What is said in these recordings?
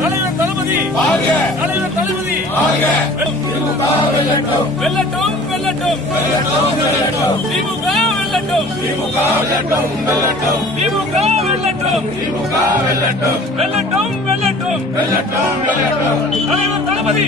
தலைவர் தளபதி தலைவர் தளபதி வெல்லட்டும் வெல்லட்டும் வெல்லட்டும் திமுக வெல்லட்டும் திமுக வெல்லட்டும் திமுக வெல்லட்டும் திமுக வெல்லட்டும் வெல்லட்டும் வெல்லட்டும் வெல்லட்டும் வெல்லட்டும் தலைவர் தளபதி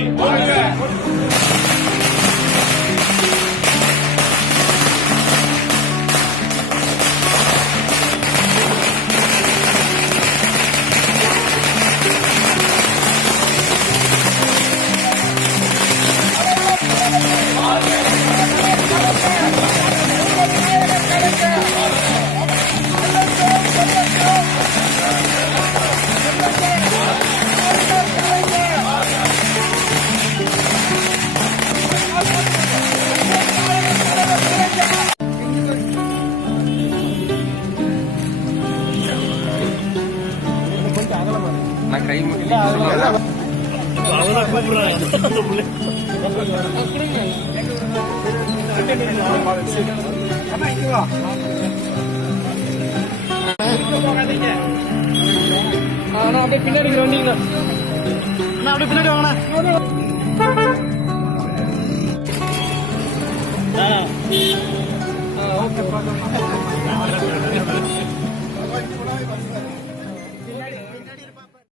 கை அப்படியே பின்னாடி வந்தீங்களா அப்படியே பின்னாடி வாங்கண்ணா ஓகே